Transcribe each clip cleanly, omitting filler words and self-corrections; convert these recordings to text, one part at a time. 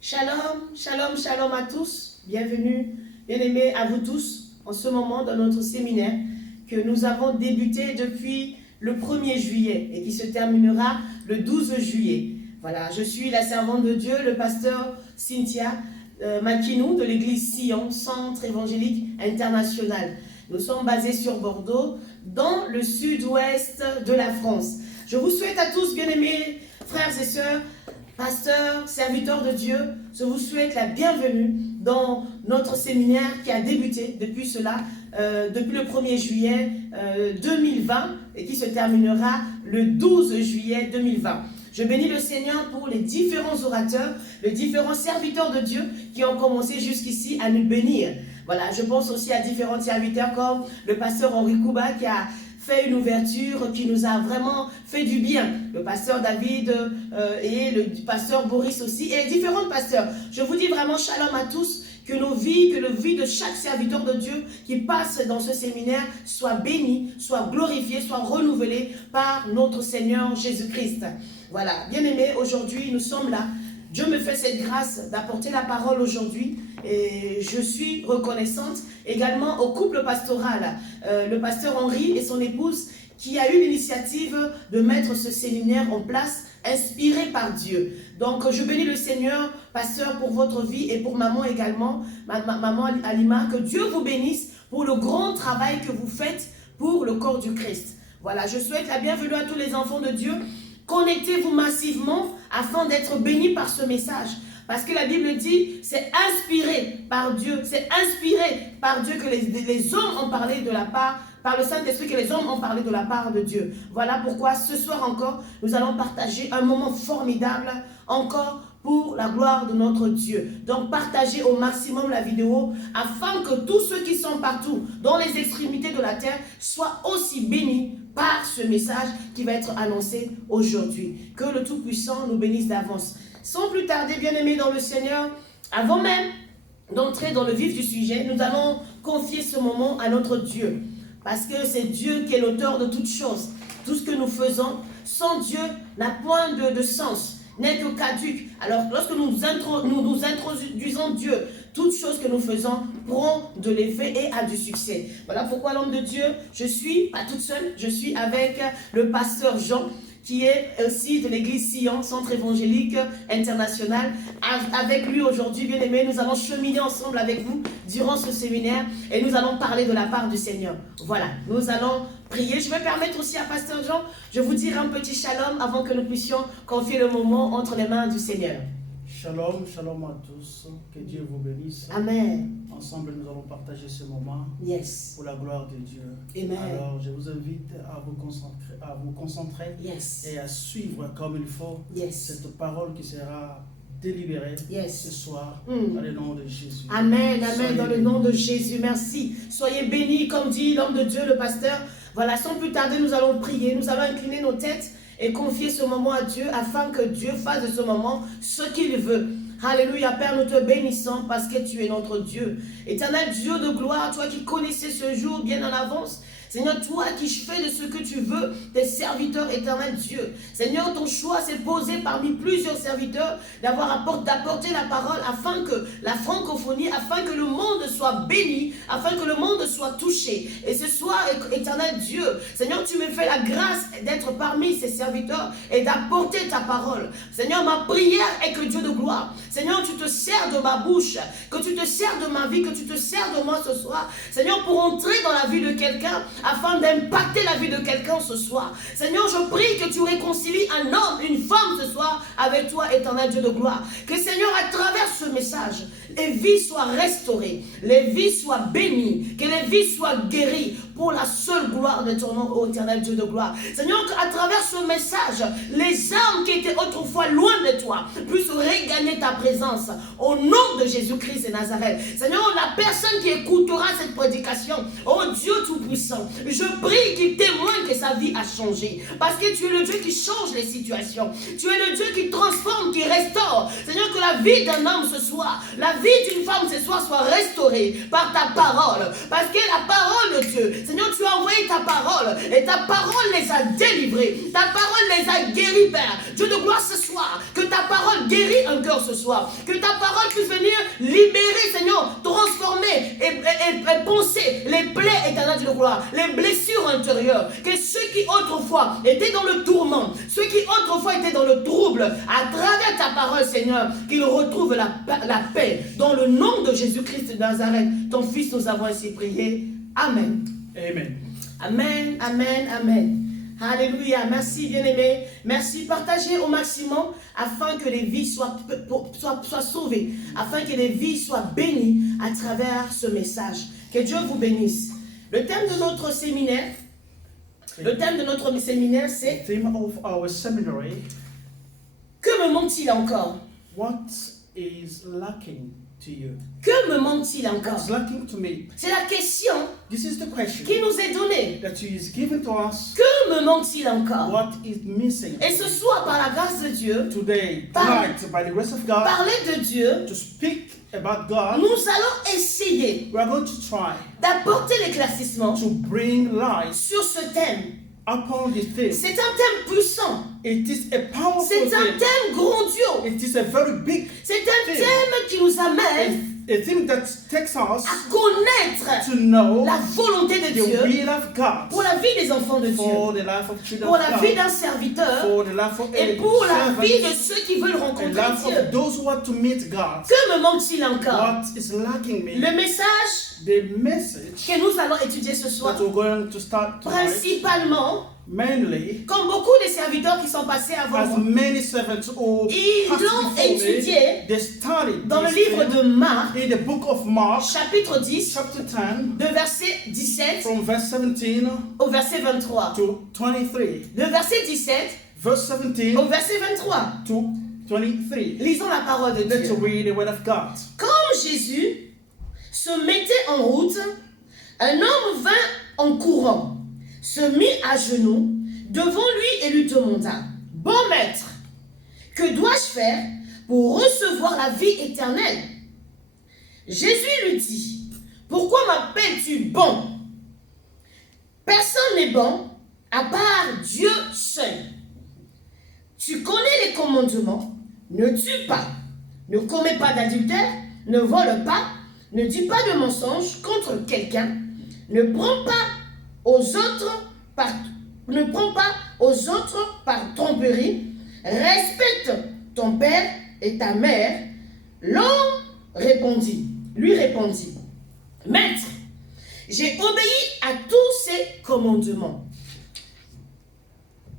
Shalom, shalom, shalom à tous. Bienvenue, bien-aimés à vous tous en ce moment dans notre séminaire que nous avons débuté depuis le 1er juillet et qui se terminera le 12 juillet. Voilà, je suis la servante de Dieu, le pasteur Cynthia Makinou de l'église Sion, Centre évangélique international. Nous sommes basés sur Bordeaux, dans le sud-ouest de la France. Je vous souhaite à tous, bien-aimés frères et sœurs, pasteurs, serviteurs de Dieu, je vous souhaite la bienvenue dans notre séminaire qui a débuté depuis le 1er juillet 2020 et qui se terminera le 12 juillet 2020. Je bénis le Seigneur pour les différents orateurs, les différents serviteurs de Dieu qui ont commencé jusqu'ici à nous bénir. Voilà, je pense aussi à différents serviteurs comme le pasteur Henri Kouba qui a fait une ouverture qui nous a vraiment fait du bien. Le pasteur David et le pasteur Boris aussi, et les différents pasteurs. Je vous dis vraiment shalom à tous, que nos vies, que la vie de chaque serviteur de Dieu qui passe dans ce séminaire soit bénie, soit glorifiée, soit renouvelée par notre Seigneur Jésus-Christ. Voilà, bien-aimés, aujourd'hui nous sommes là. Dieu me fait cette grâce d'apporter la parole aujourd'hui et je suis reconnaissante également au couple pastoral, le pasteur Henri et son épouse qui a eu l'initiative de mettre ce séminaire en place, inspiré par Dieu. Donc je bénis le Seigneur, pasteur, pour votre vie et pour maman également, maman Alima, que Dieu vous bénisse pour le grand travail que vous faites pour le corps du Christ. Voilà, je souhaite la bienvenue à tous les enfants de Dieu. Connectez-vous massivement afin d'être bénis par ce message. Parce que la Bible dit, c'est inspiré par Dieu. C'est inspiré par Dieu que les hommes ont parlé de la part, par le Saint-Esprit, que les hommes ont parlé de la part de Dieu. Voilà pourquoi ce soir encore, nous allons partager un moment formidable encore pour la gloire de notre Dieu. Donc partagez au maximum la vidéo afin que tous ceux qui sont partout dans les extrémités de la terre soient aussi bénis par ce message qui va être annoncé aujourd'hui. Que le Tout-Puissant nous bénisse d'avance. Sans plus tarder, bien-aimés dans le Seigneur, avant même d'entrer dans le vif du sujet, nous allons confier ce moment à notre Dieu. Parce que c'est Dieu qui est l'auteur de toutes choses. Tout ce que nous faisons, sans Dieu, n'a point de sens, n'est que caduque. Alors, lorsque nous introduisons Dieu, toutes choses que nous faisons prend de l'effet et a du succès. Voilà pourquoi l'homme de Dieu, je suis pas toute seule, je suis avec le pasteur Jean, qui est aussi de l'église Sion, Centre évangélique international. Avec lui aujourd'hui, bien aimé, nous allons cheminer ensemble avec vous durant ce séminaire et nous allons parler de la part du Seigneur. Voilà, nous allons prier. Je vais permettre aussi à pasteur Jean, je vous dire un petit shalom avant que nous puissions confier le moment entre les mains du Seigneur. Shalom, shalom à tous, que Dieu vous bénisse. Amen. Ensemble, nous allons partager ce moment pour la gloire de Dieu. Amen. Alors, je vous invite à vous concentrer et à suivre comme il faut cette parole qui sera délibérée ce soir dans le nom de Jésus. Amen, amen, dans le nom de Jésus, merci. Soyez bénis, comme dit l'homme de Dieu, le pasteur. Voilà, sans plus tarder, nous allons prier, nous allons incliner nos têtes et confier ce moment à Dieu afin que Dieu fasse de ce moment ce qu'il veut. Alléluia, Père, nous te bénissons parce que tu es notre Dieu. Éternel Dieu de gloire, toi qui connaissais ce jour bien en avance, Seigneur, toi qui fais de ce que tu veux, tes serviteurs, éternel Dieu. Seigneur, ton choix s'est posé parmi plusieurs serviteurs d'apporter la parole afin que la francophonie, afin que le monde soit béni, afin que le monde soit touché. Et ce soir, éternel Dieu, Seigneur, tu me fais la grâce d'être parmi ces serviteurs et d'apporter ta parole. Seigneur, ma prière est que Dieu de gloire, Seigneur, tu te sers de ma bouche, que tu te sers de ma vie, que tu te sers de moi ce soir. Seigneur, pour entrer dans la vie de quelqu'un, afin d'impacter la vie de quelqu'un ce soir. Seigneur, je prie que tu réconcilies un homme, une femme ce soir avec toi, éternel Dieu de gloire. Que Seigneur, à travers ce message, les vies soient restaurées, les vies soient bénies, que les vies soient guéries pour la seule gloire de ton nom, ô éternel Dieu de gloire. Seigneur, qu'à travers ce message, les âmes qui étaient autrefois loin de toi puissent regagner ta présence au nom de Jésus-Christ et Nazareth. Seigneur, la personne qui écoutera cette prédication, ô Dieu Tout-Puissant, je prie qu'il témoigne que sa vie a changé. Parce que tu es le Dieu qui change les situations. Tu es le Dieu qui transforme, qui restaure. Seigneur, que la vie d'un homme ce soir, la vie d'une femme ce soir soit restaurée par ta parole. Parce que la parole de Dieu, Seigneur, tu as envoyé ta parole et ta parole les a délivrés. Ta parole les a guéris, Père. Dieu de gloire, ce soir, guérir un cœur ce soir. Que ta parole puisse venir libérer, Seigneur, transformer et poncer les plaies éternelles de gloire, les blessures intérieures. Que ceux qui autrefois étaient dans le tourment, ceux qui autrefois étaient dans le trouble, à travers ta parole, Seigneur, qu'ils retrouvent la paix. Dans le nom de Jésus-Christ de Nazareth, ton Fils, nous avons ainsi prié. Amen. Amen. Amen, amen, amen. Alléluia. Merci, bien-aimés. Merci. Partagez au maximum afin que les vies soient sauvées, afin que les vies soient bénies à travers ce message. Que Dieu vous bénisse. Le thème de notre séminaire, c'est The theme of our seminary. Que me manque-t-il encore? What is lacking to you? Que me manque-t-il encore? What's lacking to me? C'est la question This is the question qui nous est donnée. that is given to us. Que me manque-t-il encore? What is missing? Et ce soir, par la grâce de Dieu, Today, tonight, by the grace of God, parler de Dieu, to speak about God, nous allons essayer we are going to try d'apporter l'éclaircissement to bring light sur ce thème. upon this theme. C'est un thème puissant. It is a powerful C'est un theme. thème grandiose. It is a very big C'est un theme. thème qui nous amène A theme that takes us à connaître to know la volonté de the Dieu will of God pour la vie des enfants de for Dieu, the life of children pour of la vie God, d'un serviteur for the life of et a pour la vie de servant, ceux qui veulent and rencontrer life Dieu. of those who want to meet God. Que me manque-t-il encore? What is lacking me? Le message The message que nous allons étudier ce soir, that we're going to start tonight, principalement, mainly, comme beaucoup de serviteurs qui sont passés avant as moi, many servants who ils passed l'ont before me, étudié they studied dans le this livre theme de Marc, in the book of Mark, chapitre 10, chapter 10, de verset 17 from verse 17 au verset 23. to 23. De verset 17 Verse 17 au verset 23. to 23. Lisons la parole de Let's Dieu. read the word of God. Comme Jésus se mettait en route, un homme vint en courant, se mit à genoux devant lui et lui demanda: Bon maître, que dois-je faire pour recevoir la vie éternelle? Jésus lui dit: Pourquoi m'appelles-tu bon? Personne n'est bon à part Dieu seul. Tu connais les commandements: ne tue pas, ne commets pas d'adultère, ne vole pas, ne dis pas de mensonge contre quelqu'un, ne prends pas aux autres par tromperie, respecte ton père et ta mère. L'homme lui répondit: Maître, j'ai obéi à tous ces commandements.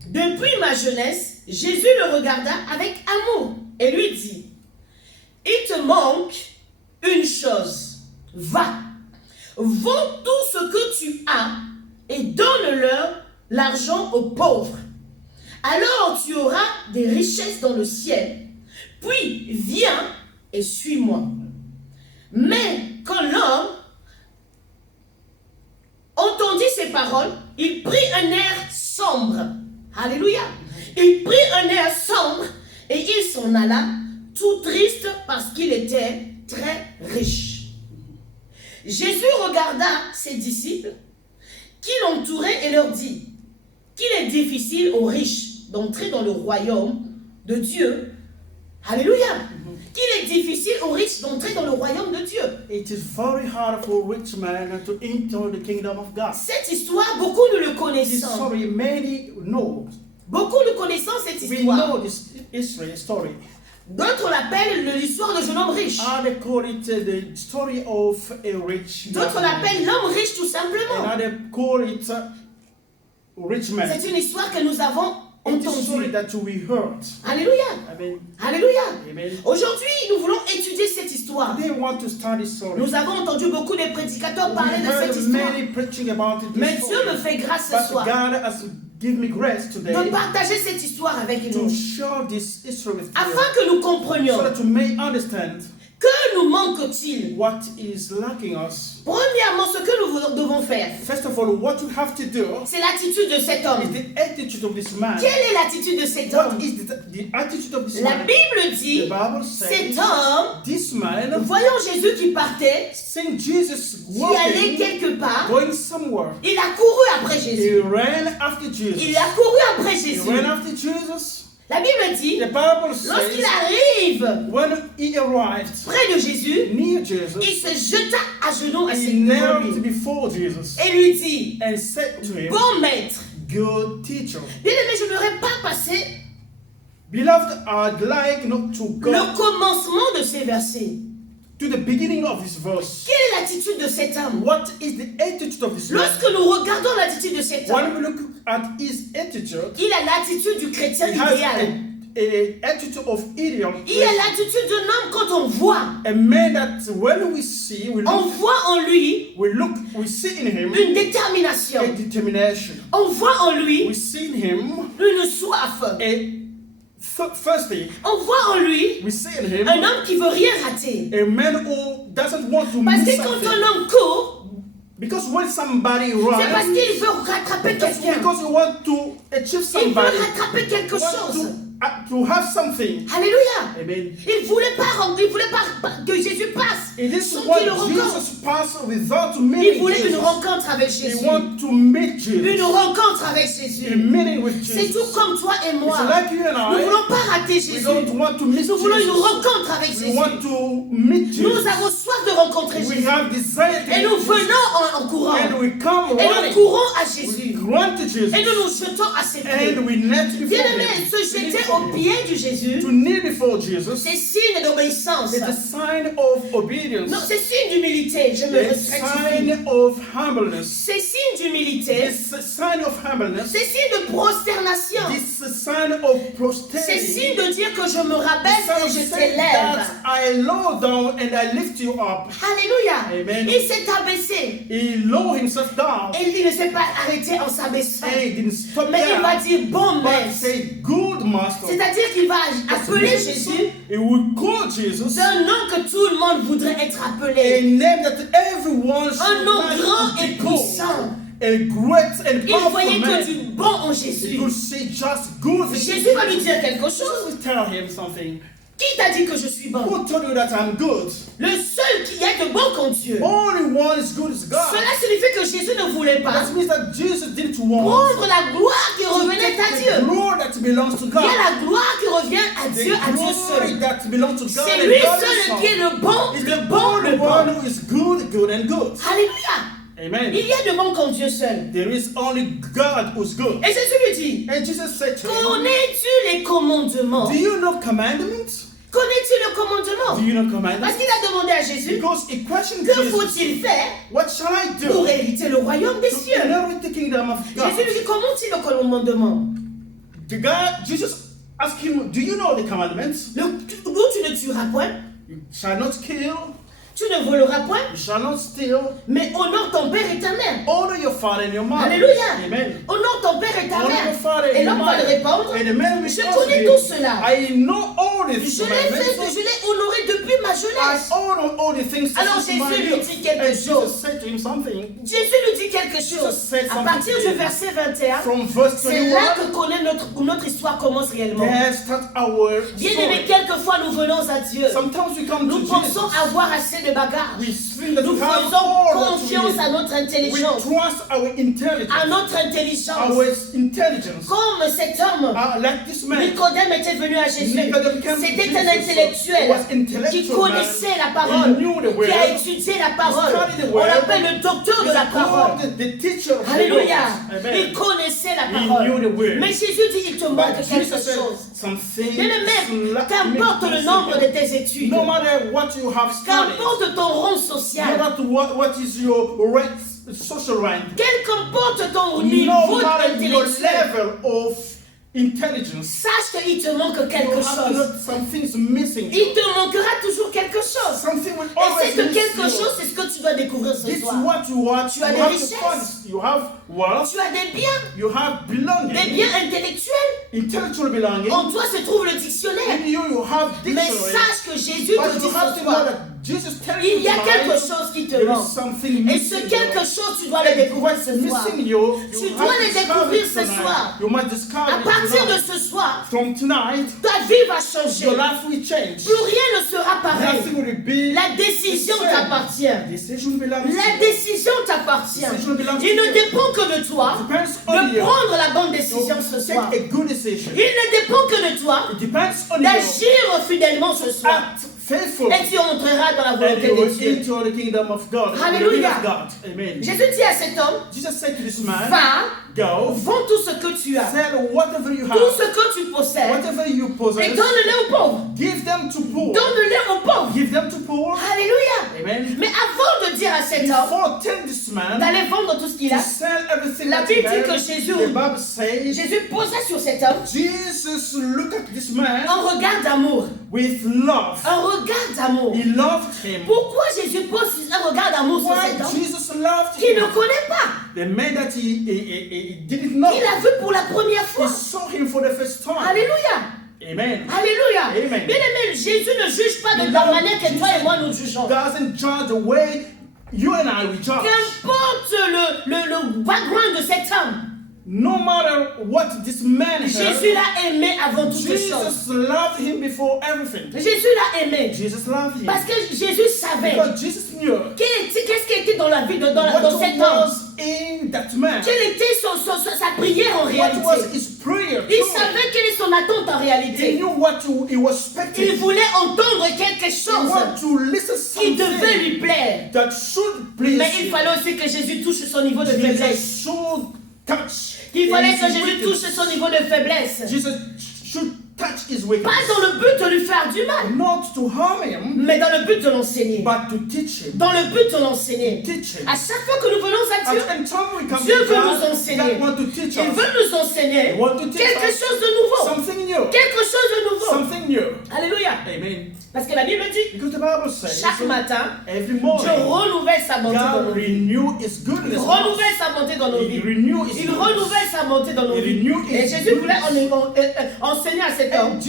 Depuis ma jeunesse, Jésus le regarda avec amour et lui dit: Il te manque une chose. Va, vends tout ce que tu as et donne-leur l'argent aux pauvres. Alors tu auras des richesses dans le ciel. Puis viens et suis-moi. Mais quand l'homme entendit ces paroles, il prit un air sombre. Alléluia. Il prit un air sombre et il s'en alla, tout triste parce qu'il était très riche. Jésus regarda ses disciples qui l'entouraient et leur dit qu'il est difficile aux riches d'entrer dans le royaume de Dieu. Alléluia. Qu'il est difficile aux riches d'entrer dans le royaume de Dieu. It is very hard for a rich man to enter the kingdom of God. Cette histoire, beaucoup nous le This connaissons. story many know. Beaucoup nous connaissons cette We histoire. know this Israel story. D'autres l'appellent l'histoire du jeune homme riche. Others call it the story of a rich man. D'autres l'appellent l'homme riche tout simplement. And others call it rich man. C'est une histoire que nous avons It is a story entendue. that we heard. Alléluia. Amen. Alléluia. Amen. Aujourd'hui, nous voulons étudier cette histoire. They want to study story. Nous avons entendu beaucoup de prédicateurs We parler de cette heard histoire. many preaching about it. Mais This Dieu story. me fait grâce ce But soir God has given me grace today de partager cette histoire avec to nous, share this history with you, afin que nous so comprenions that you may understand que nous manque-t-il. what is lacking us. Premièrement, ce que nous devons faire, First of all, what you have to do c'est l'attitude de cet is homme. the attitude of this man. Quelle est l'attitude de cet homme? What is the attitude of this La man? Bible The dit, Bible cet says homme, this man, voyant Jésus qui partait, seeing Jesus qui allait walking, quelque part, going somewhere, il a couru après he Jésus. ran after Il Jesus. a couru après He Jésus. ran after Jesus. La Bible dit, the Bible lorsqu'il says, arrive when he arrived près de Jésus, near Jesus, il se jeta à genoux à he ses devant knelt lui before Jesus et lui dit, and said to him, bon maître, good teacher. bien aimé, je n'aurais pas passé Beloved, I'd like not to go le commencement de ces versets. to the beginning of this verse. Quelle est l'attitude de cet homme? What is the attitude of this man? Lorsque nous regardons l'attitude de cet When homme, we look at his attitude, il a l'attitude du chrétien he has idéal. a attitude of idiom. Il a l'attitude d'un homme quand on voit. A man that when we see, On voit en lui we see in him une détermination. a determination. On voit en lui We see in him une soif. thirsty. On voit en lui We see in him un homme qui veut rien rater. a man who doesn't want to Parce miss que quand something. un homme court, Because when somebody c'est parce runs, qu'il veut rattraper that's quelqu'un. because you want to achieve Il veut somebody. rattraper quelque You want chose. to have something. Alléluia. Amen. Il ne voulait pas que Jésus passe It is sans what qu'il le rencontre. Jesus passed without Il meeting voulait une Jesus. rencontre avec He Jésus. want to meet Une Jesus. rencontre avec A Jésus. meeting with C'est Jesus. tout comme toi et It's moi. like you and Nous ne I. voulons pas rater We Jésus. don't want to miss Nous voulons une Jesus. rencontre avec We Jésus. want to meet Nous Jesus. avons soif de rencontrer We Jésus. have desire to Et nous meet Jesus. venons en courant. And we come Et nous running. courons à We Jésus. run to Jesus. Et nous nous jetons à ses pieds. And we knelt before Bien-aimé, him. se jeter aux pieds du Jésus, To kneel before Jesus c'est signe d'obéissance. is a sign of obedience. Non, c'est signe d'humilité. Je me A rectifie. sign of humbleness. C'est signe d'humilité. It's a sign of humbleness. C'est signe de prosternation. It's a sign of C'est prosperity. signe de dire que je me It's rabaisse a et je sign t'élève. that I lower down and I lift you up. Alléluia. Amen. Il s'est abaissé. He lowered himself down. Et il ne s'est pas arrêté en s'abaissant. And he didn't stop Mais il va there. dire bon But maître. say, good master. C'est-à-dire qu'il va appeler Jésus He will call Jesus d'un nom que tout le monde voudrait être a appelé. name that everyone Un should nom like grand to et be called. puissant. A great and Il powerful voyait que man. du bon en He Jésus. could say just good things. Jésus va lui dire quelque chose. Jesus will tell him something. Qui t'a dit que je suis bon? Who told you that I'm good? Le seul qui est de bon qu'en Dieu. Only one is good is God. Cela signifie que Jésus ne voulait pas That means that Jesus didn't want prendre la gloire qui to revenait à take Dieu. the glory that belongs to Il y God. a la gloire qui revient à The Dieu glory seul. that belongs to God C'est and lui God seul is qui est le bon, is le the bon, only le one bon. who is good and good. Alléluia. Amen. Il y a de bon qu'en Dieu seul. There is only God who's good. Et Jésus lui dit, And Jesus said to him, connais-tu les commandements? do you know commandments? Connais-tu le commandement? Do you know Parce commandments? qu'il a demandé à Jésus, Because he questioned que Jesus, faut-il faire what shall I pour do hériter le royaume des to cieux? inherit the kingdom of God? Jésus lui dit, comment-il le commandement? Jesus asked him, do you know the commandments? D'où tu ne tueras point, You shall not kill, tu ne voleras point, you shall not steal, mais honore ton père et ta mère. honor your father and your mother. Alléluia. Amen. Honore ton père et ta Honor mère. your father Et and your l'homme va le mother. répondre, And the man will je answer connais him, tout cela. I know all these Je l'ai fait, commandments. je l'ai honoré depuis ma I jeunesse. honor all the things that Alors is my Jésus lui will. dit quelque And chose. Jesus said to him something. Jésus lui dit quelque chose. said À something partir to du him. verset 21, From verse c'est là 21, que connaît notre histoire commence réellement. there start our Bien aimé, story. quelquefois nous venons à Dieu. Sometimes we come Nous to pensons Jesus. avoir assez de bagages. We feel that Nous we have faisons all that we confiance à need. notre We intelligence. trust our intelligence. À notre intelligence. Our intelligence. Comme cet homme, Like this man. Nicodème était venu à Jésus. Nicodème came to C'était Jesus, un intellectuel was intellectual qui man. connaissait la parole, He knew the word. qui a étudié la parole. studied the On word. l'appelle le docteur de la He's parole. called the teacher of the Alléluia. word. Amen. Il connaissait la He knew parole. the word. Mais Jésus dit, il te manque But quelque Jesus said chose. something. Bien-aimé, qu'importe le nombre de tes études, No matter what you have studied, qu'importe ton rang no social, matter what is your rank, social rank, quel qu'importe ton no niveau matter your intellectuel, level of intelligence, sache qu'il te manque you quelque have to chose. know something's missing. Il te manquera toujours quelque chose. Something will Et always c'est que miss quelque you. chose, c'est ce que tu dois découvrir ce This is soir. what you want. Tu as You des have the richesses. funds. You have wealth. Tu as des biens, You have des belonging. biens intellectuels. Intellectual belonging. En toi se trouve le dictionnaire. In you, you have Mais dictionary. sache que Jésus te But dit you have ce to know soir, that Il y a quelque chose qui te manque. Et ce quelque chose, tu dois le découvrir ce soir. Tu dois le découvrir ce soir. À partir de ce soir, ta vie va changer. Plus rien ne sera pareil. La décision t'appartient. La décision t'appartient. Il ne dépend que de toi de prendre la bonne décision ce soir. Il ne dépend que de toi d'agir fidèlement ce soir. Et tu entreras dans la volonté de Dieu. Alléluia. Jésus dit à cet homme, va, vends tout ce que tu as, tout ce que tu possèdes, et donne-le aux pauvres. Donne-le aux pauvres. Alléluia. Mais avant de dire à cet homme d'aller vendre tout ce qu'il a, la Bible dit que Jésus posa sur cet homme un regard d'amour. Un regard d'amour. Pourquoi Jésus pose un regard d'amour sur cet homme qu'il ne connaît pas? Il a vu pour la première fois. Alléluia. Amen. Alléluia. Bien aimé, Jésus ne juge pas de la manière que toi et moi nous jugeons. Qu'importe le background de cet homme. No matter what this man had, Jésus l'a aimé avant toutes les choses. Jesus loved him before everything. Jésus l'a aimé. Jesus loved him. Parce que Jésus savait Jesus knew qu'est-ce qui était dans la vie dans cet homme. In that man. Quelle était sa prière en réalité? What was his prayer? Il savait quelle est son attente en réalité. He knew what he was expecting. Il voulait entendre quelque chose qui devait lui plaire. That should please Mais il fallait aussi que Jésus touche son niveau de faiblesse. Il fallait que Jésus touche son niveau de faiblesse. Touch his weakness. Pas dans le but de lui faire du mal. Not to harm him, mais dans le but de l'enseigner. But to teach him. Dans le but de l'enseigner. À chaque fois que nous venons à Dieu, Dieu veut nous enseigner. Il veut nous enseigner quelque chose de nouveau. Quelque chose de nouveau. Alléluia. Amen. Parce que la Bible dit, chaque matin, Dieu renouvelle sa bonté dans nos vies. Il renouvelle sa bonté dans nos vies. Il renouvelle sa bonté dans nos vies. Et Jésus voulait enseigner à cet homme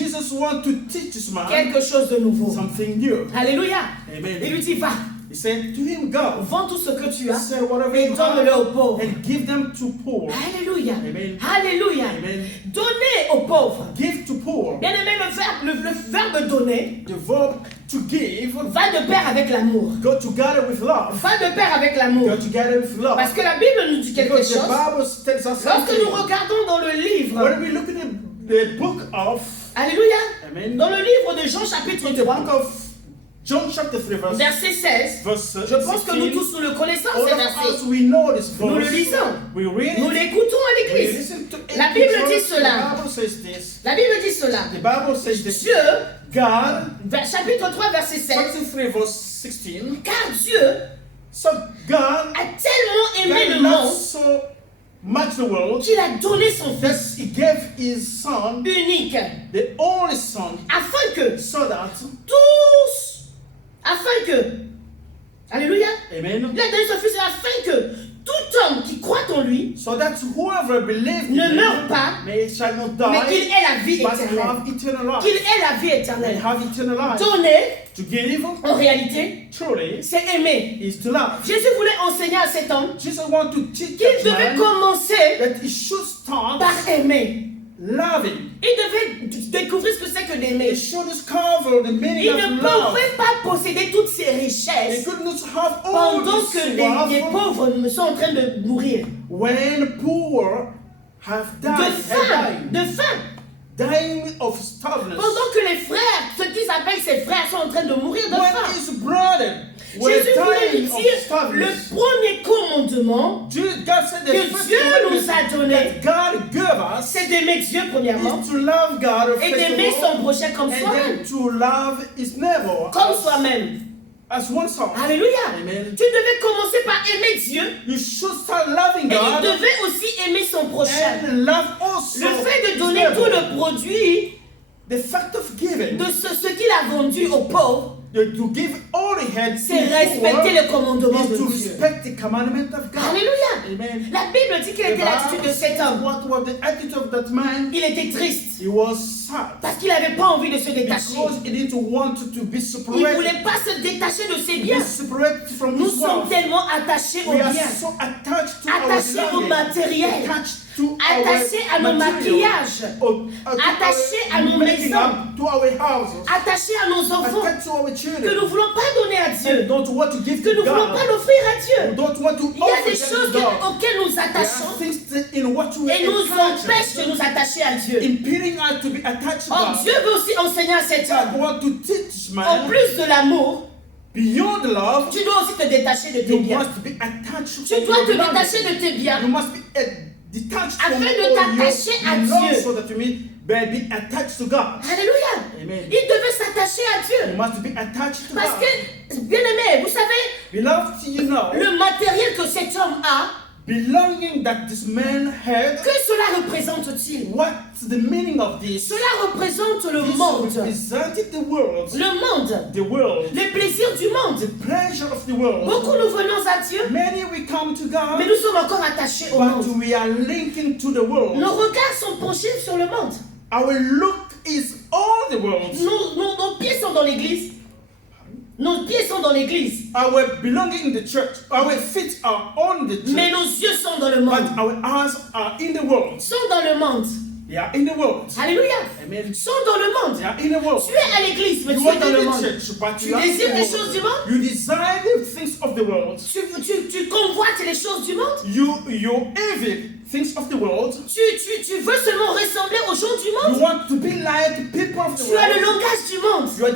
quelque chose de nouveau. Alléluia. Il lui dit, va. He said to him, go. Vends tout ce que tu as et donne-le aux pauvres. And give them to poor. Alléluia. Amen. Alléluia. Amen. Donnez aux pauvres. Give to poor. Bien aimé, le verbe donner, the verb to give, va de pair avec l'amour. Go together with love. Va de pair avec l'amour. Go together with love. Parce que la Bible nous dit quelque chose. Lorsque nous regardons dans le livre, when we look in the book of, Alléluia. Amen. Dans le livre de Jean chapitre 3. John chapter 3 verset 16. Je pense que nous tous nous le connaissons, ce verset. Nous le lisons. Nous l'écoutons à l'église. La Bible dit cela. La Bible dit cela. Dieu, chapitre 3, verset 16. Car Dieu a tellement aimé le monde qu'il a donné son fils unique. Afin que, alléluia, Amen. il a donné son fils afin que tout homme qui croit en lui ne meure pas, mais qu'il ait la vie éternelle. Qu'il ait la vie éternelle. Donner, en réalité, c'est aimer. Jésus voulait enseigner à cet homme qu'il devait commencer par aimer. Loving. Il devait découvrir ce que c'est que d'aimer. Il ne pouvait pas posséder toutes ces richesses pendant que les pauvres sont en train de mourir. When poor have died, de faim. Dying of starving. Pendant que les frères, ceux qu'ils appellent ses frères, sont en train de mourir de faim. Jésus voulait lui dire le premier commandement que Dieu nous a donné, c'est d'aimer Dieu premièrement et d'aimer son prochain comme soi-même. Comme soi-même. Alléluia. Amen. Tu devais commencer par aimer Dieu. You should start loving God. Et il devait aussi aimer son prochain. And love also le fait de donner tout le produit the fact of giving, de ce qu'il a vendu aux pauvres, to give all he had c'est respecter le commandement de to Dieu. respect the commandment of God. Alléluia. Amen. La Bible dit quelle était l'attitude de cet homme. What was the attitude of that man? Il était triste. He was sad. Parce qu'il n'avait pas envie de se détacher. Because he didn't want to be Il ne separated. voulait pas se détacher de ses biens. Be separated from Nous his sommes wealth. tellement attachés aux We are biens, so attached to attachés our au belonging, matériel, attached to attachés à our nos material, maquillages, attachés à nos making maisons, up, to our houses, attachés à nos enfants, attached to our que children. nous ne voulons pas donner à And Dieu, don't want to give que to nous ne voulons God. pas l'offrir à We Dieu. don't want to Il y a offer des them choses to God. auxquelles nous There are attachons things in what we et nous attach, empêchent de nous attacher à Dieu. impeding us to be attached to Or, God. Dieu veut aussi enseigner à cet God homme, want to teach en man, plus de l'amour, beyond love, tu dois aussi te détacher de tes you biens. must be attached Tu to dois your te belongings. détacher de tes biens You must be detached afin from de all t'attacher à your Dieu. belongings so that you may be attached to God. Alléluia. Amen. Il devait s'attacher à Dieu. You must be attached to Parce God. que, bien aimé, vous savez, Beloved, you know, le matériel que cet homme a, belonging that this man had, que cela représente-t-il? what's the meaning of this? Cela représente le This monde. represented the world. Le monde. The world. Les plaisirs du monde. The pleasure of the world. Beaucoup nous venons à Dieu, Many we come to God, mais nous sommes encore attachés au but monde. we are linking to the world. Nos regards sont penchés sur le monde. Our look is all the world. Nos pieds sont dans l'église. Nos pieds sont dans l'église. Our belonging in the church. Our feet are on the church. Mais nos yeux sont dans le But monde. our eyes are in the world. Sont dans le monde. They are in the world. Alléluia. Amen. Sont dans le monde. They are in the world. Tu es à l'église, mais You tu es are dans le in the monde. church, but Tu you are in désires the les world. choses du monde. You desire the things of the world. Tu convoites les choses du monde. You envy things of the world. Tu veux seulement ressembler aux gens du You monde. want to be like people of the Tu as le world. langage du monde. You are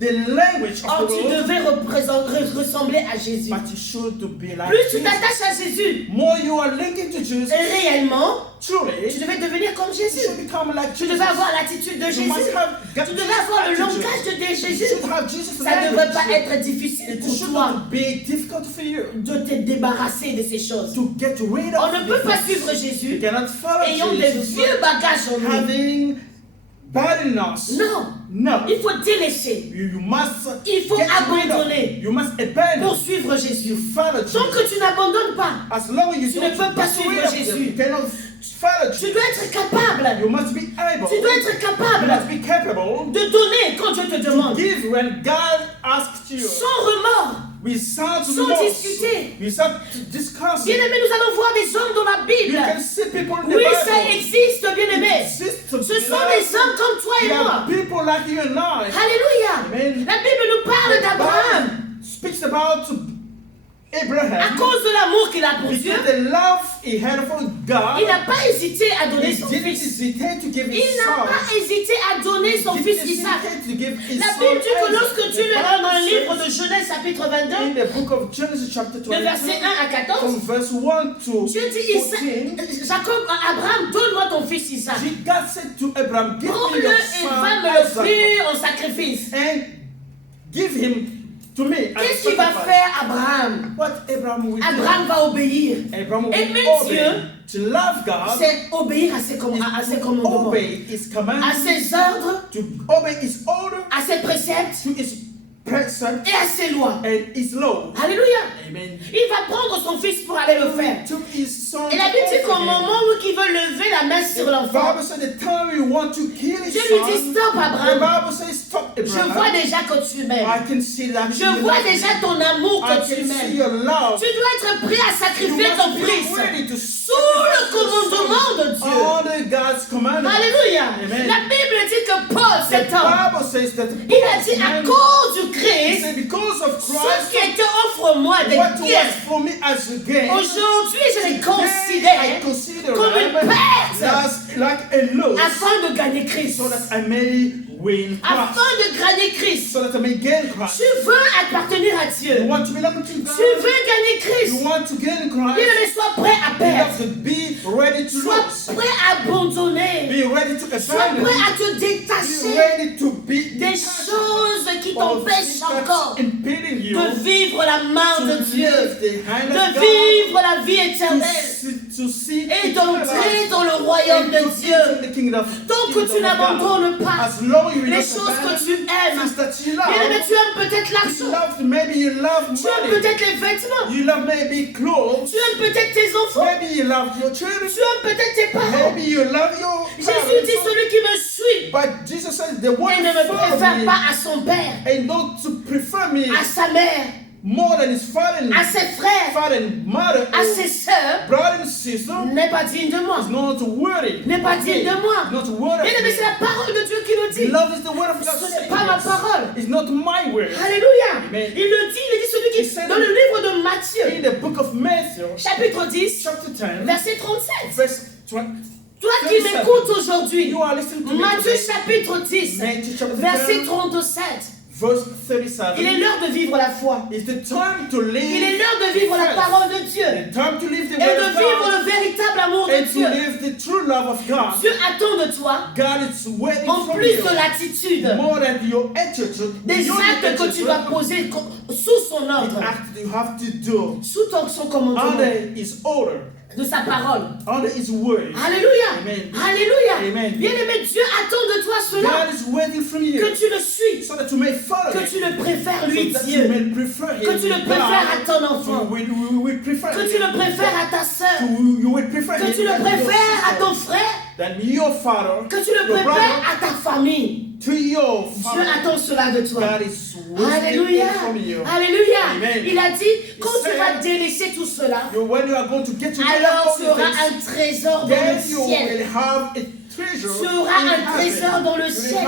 the language Or, of the tu world. devais ressembler à Jésus. But you should to be like Plus tu Jesus. t'attaches à Jésus, More you are linking to Jesus. réellement, Truly, tu devais devenir comme you Jésus. should become like Tu Jesus. devais avoir l'attitude de You Jésus. must have Tu devais avoir le langage de You Jésus. should have Jesus' Ça ne devrait pas language. être difficile It pour should toi not be difficult for you de te débarrasser de ces choses. to get rid On of ne peut the pas things. suivre You Jésus cannot follow ayant des Jesus vieux bagages en nous. having burdens. Non, No. il faut délaisser. You must Il faut get rid of. abandonner You must abandon. pour suivre Jésus. Follow Jesus. Tant que tu n'abandonnes pas, As long as you Tu don't ne peux pas get suivre rid of Jésus. them, you cannot follow tu Jesus. dois être capable. You must be able. Tu dois être You must capable be capable de donner quand Dieu te to demande. give when God asks you. Sans remords. Without Sans remorse. discuter. Without discussing. Bien-aimés, nous allons voir des hommes dans la You Bible. can see people in the Oui, Bible. ça existe, bien-aimés. Ce sont des hommes comme toi et There moi. are people like you and I. Alléluia. Amen. La Bible nous parle d'Abraham. Speaks about À Abraham. cause de l'amour qu'il a pour Dieu, Because the love he had for God, il n'a pas hésité à donner he son didn't fils. hesitate to give his Il n'a son. pas hésité à donner son He fils didn't Isaac. hesitate to give his La son Bible dit que Isaac. lorsque tu The liras dans le Bible livre says de Genèse chapitre 22, in the book of Genesis chapter de verset 1 à 22, 14, from verse 1 to Dieu dit Jacob, Abraham, donne-moi ton fils Isaac. God said to Abraham, give me Prends-le your et son va me Isaac l'offrir en sacrifice. and give him to me. as a Qu'est-ce qu'il va sacrifice. faire, Abraham? What Abraham will Abraham va obéir. do? Abraham will Aimer obey. Dieu, To love God, c'est obéir à ses commandements, obey his à commandments, ses ordres, to obey his order, à ses préceptes to his present et à ses lois. and his law. Alléluia. Amen. Il va prendre son fils pour aller le faire. He took his son Et la Bible dit to qu'au offer him. moment où il veut lever la main sur The l'enfant, Bible said the time you want to kill his Dieu lui son, dit stop the Abraham. Bible says stop Je Abraham. vois déjà que tu m'aimes. I can see that Je you vois love me. déjà ton amour I que tu can see m'aimes. your love. Tu dois être prêt à You sacrifier ton must be fils ready to sous le commandement de Dieu. Under God's commandment. Alléluia. Amen. La Bible dit que Paul, The cet homme, Bible says that il a dit à cause du He Christ, said, because of ce Christ, qui était offre-moi des what was biens. for me as a gain, Aujourd'hui, je les I considère consider comme une them perte as like a loss, afin de gagner Christ. so that I may win Christ, Afin de gagner Christ. so that I may gain Christ. Tu veux appartenir à You Dieu. want to belong to Tu God. veux gagner You Christ. want to gain Bien Christ. aimé, sois prêt à You perdre. have to be ready to Sois lose. prêt à abandonner. Be ready to Sois abandon. prêt à te Be détacher ready to be des choses qui of t'empêchent things encore that's impeding you de vivre la main to de Dieu, live the hand of de God, vivre la vie éternelle. to et d'entrer dans le royaume de Dieu. Tant que tu n'abandonnes pas les choses que tu aimes. Bien-aimé, tu aimes peut-être l'argent. Tu aimes peut-être les vêtements. Tu aimes peut-être tes enfants. Tu aimes peut-être tes parents. Jésus dit, celui qui me suit et ne me préfère pas à son père, à sa mère, à ses frères, à ses sœurs, n'est pas digne de moi. N'est pas digne de moi. Mais c'est la parole de Dieu qui le dit. Ce n'est pas ma parole. Alléluia. Il le dit, celui qui dans le livre de Matthieu, chapitre 10, verset 37. Toi qui m'écoutes aujourd'hui, Matthieu chapitre 10, verset 37. Il est l'heure de vivre la foi. Il est l'heure de vivre la parole de Dieu. Et de vivre le véritable amour de Dieu. Dieu attend de toi, en plus de l'attitude, des actes que tu vas poser sous son ordre, sous son commandement, de sa parole. Alléluia. Alléluia. Bien-aimé, Dieu attend de toi cela. Que tu le suis. Que tu le préfères lui, Dieu. Que tu le préfères à ton enfant. Que tu le préfères à ta soeur. Que tu le préfères à ton frère. Que tu le préfères à ta famille. Dieu attend cela de toi. Alléluia. Alléluia. Il a dit, quand tu vas délaisser tout cela, alors tu auras un trésor dans le ciel. Tu auras un trésor dans le ciel.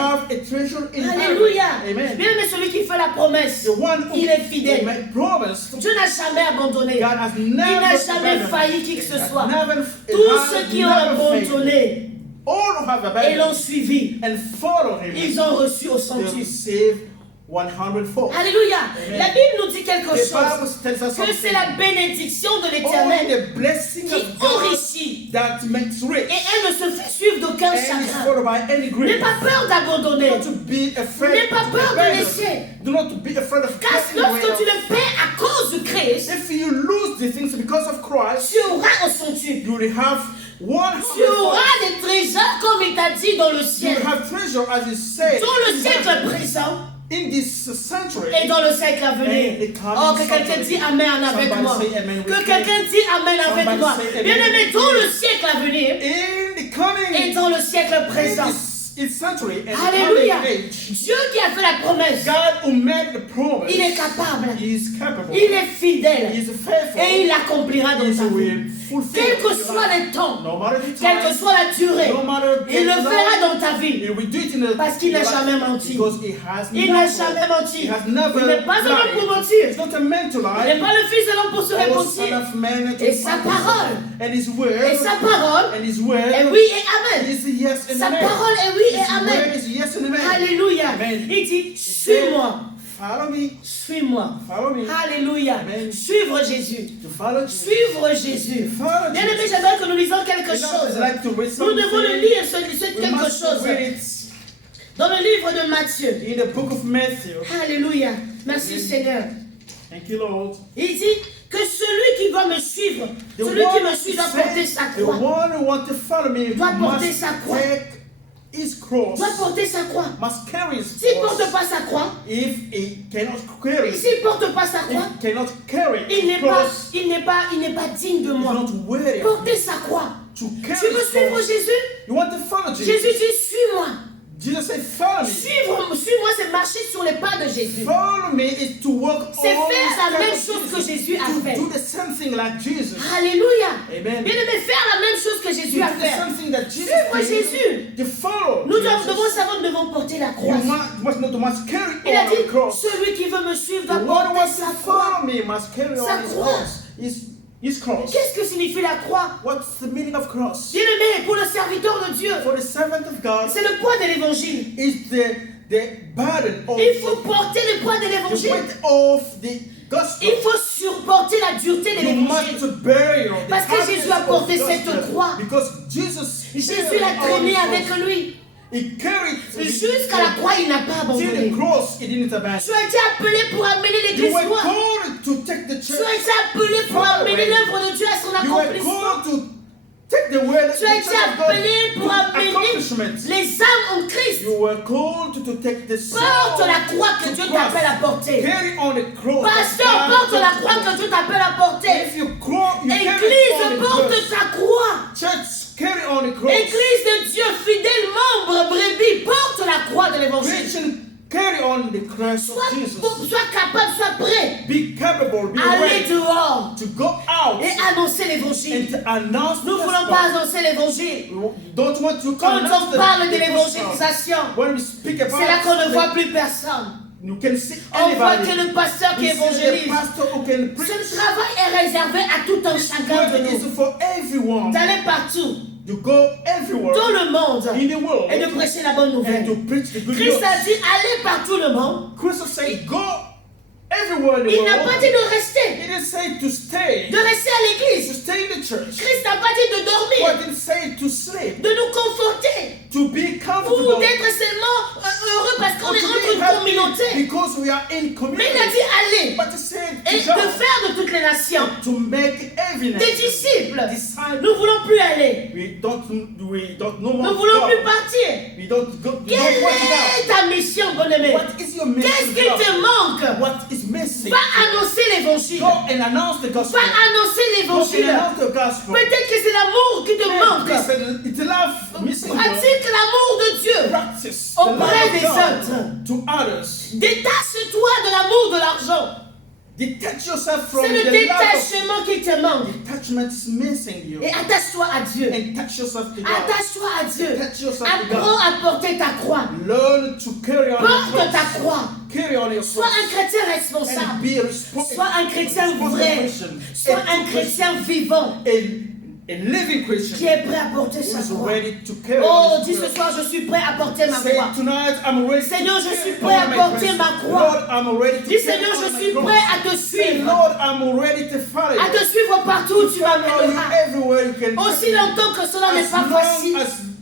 Alléluia. Bien, mais celui qui fait la promesse, il est fidèle. Dieu n'a jamais abandonné. Il n'a jamais failli qui que ce soit. Tous ceux qui ont abandonné et l'ont suivi, ils ont reçu au centuple. Alléluia. La Bible nous dit quelque chose, que c'est la bénédiction de l'Éternel qui enrichit et elle ne se fait suivre d'aucun chagrin. N'aie pas peur d'abandonner. N'aie pas peur de laisser. Car lorsque tu le paies à cause de Christ, tu auras au centuple. Tu auras des trésors comme il t'a dit dans le ciel. Dans le siècle présent. Et dans le siècle à venir. Oh, que quelqu'un dit Amen avec moi. Que quelqu'un dit Amen avec moi. Bien aimé, dans le siècle à venir et dans le siècle présent. Alléluia. Dieu qui a fait la promesse, il est capable, il est fidèle et il accomplira dans sa vie. Quel que soit le temps, quelle que soit la durée, il le fera dans ta vie parce qu'il n'a jamais menti. Il n'a jamais menti. Il n'est pas un homme pour mentir. Il n'est pas le fils de l'homme pour se repentir. Et sa parole est oui et amen. Sa parole est oui et amen. Alléluia. Il dit, suis-moi. Suis-moi. Alléluia. Suivre Jésus. Suivre Jésus. Bien aimé, j'aimerais que nous lisions quelque chose. Nous devons le lire, quelque chose. Dans le livre de Matthieu. Alléluia. Merci Seigneur. Il dit que celui qui va me suivre, celui qui me suit doit porter sa croix. Doit porter sa croix. Doit porter sa croix. S'il ne porte pas sa croix, il n'est pas digne de moi. Portez sa croix. Tu veux suivre Jésus? Jésus dit, suis-moi. Suis-moi, c'est marcher sur les pas de Jésus. C'est faire la même chose que Jésus a fait. Alléluia. Bien-aimé, faire la même chose que Jésus a fait. Suivre Jésus. Nous devons savoir, nous devons porter la croix. Il a dit, celui qui veut me suivre doit porter sa croix. Sa croix. Qu'est-ce que signifie la croix? Bien-aimé, pour le serviteur de Dieu, c'est le poids de l'évangile. Il faut porter le poids de l'évangile. Il faut supporter la dureté de l'évangile. Parce que Jésus a porté cette croix. Jésus l'a traîné avec lui. Jusqu'à la croix, il n'a pas abandonné. Tu as été appelé pour amener l'église loin. Tu as été appelé pour amener l'œuvre de Dieu à son accomplissement. take the word. Tu as été appelé pour amener les âmes en Christ. You were called to take the soul. Porte la croix que Dieu t'appelle à porter. Carry on the cross. Pasteur, porte la croix que Dieu t'appelle à porter. If you cross, you Église, porte ta croix. Church, carry on the cross. Église de Dieu, fidèle membre, brebis, porte la croix de l'évangile. Carry on the cross of Jesus. Sois capable, sois prêt. Be capable, be Aller ready dehors to go out et annoncer l'évangile. and to announce. Nous ne voulons pas annoncer l'évangile. Don't want to Quand on parle de the l'évangélisation, when we speak about c'est là qu'on ne voit plus personne. you can see On voit anybody. que le pasteur qui We see the évangélise. pastor who can preach. Ce travail est réservé à tout un chacun de It is nous. for everyone. D'aller partout, You go everywhere dans le monde, in the world et de prêcher la bonne and nouvelle. to preach the good Christ news. a dit, allez par tout le monde. Christ said, go everywhere in the Il n'a pas world. dit de rester, He didn't say to stay. de rester à To l'église. stay in the church. Christ n'a pas dit de He dormir, didn't say to sleep. de nous conforter, To be ou comfortable. d'être seulement heureux parce qu'on Or est to entre be une happy communauté. because we are in Mais community. il a dit allez But he said et to de go, faire de toutes les nations to make every des nation disciples. disciples. Nous ne voulons plus aller. We don't no more Nous ne voulons go. plus partir. We don't go. We Quelle don't want to est ta mission, go. bon-aimé? What is your Qu'est-ce mission? qui te manque? What is missing? Va annoncer l'évangile. Go and announce the gospel. Va annoncer Go and l'évangile. announce the gospel. Peut-être que c'est l'amour qui te manque. Listen, it's love missing. Pratique l'amour de Dieu Practice auprès the des love of autres. God to others. Détache-toi de l'amour de l'argent. Detach yourself from C'est le the love détachement qui te manque. of attachment is missing you. Et attache-toi à Dieu. And touch yourself to God. Attache-toi à Dieu. Attach yourself to Apprends God. à porter ta croix. Learn to carry on your Porte ta cross. croix. Carry on your Sois cross. un chrétien And responsable. be responsible. Sois un chrétien vrai. Sois un chrétien vivant A living Christian qui est prêt à porter who sa is croix. ready to carry Oh, on dis his ce cross. soir, je suis prêt à porter ma Say croix. tonight, I'm ready Seigneur, to je suis carry prêt à on my porter cross. ma croix. Lord, I'm ready to Dis carry Seigneur, on je my suis cross. prêt à te Say, suivre. Lord, I'm ready to follow À you. te suivre partout où tu Follow you m'amèneras. everywhere you can. Aussi longtemps que cela n'est pas facile.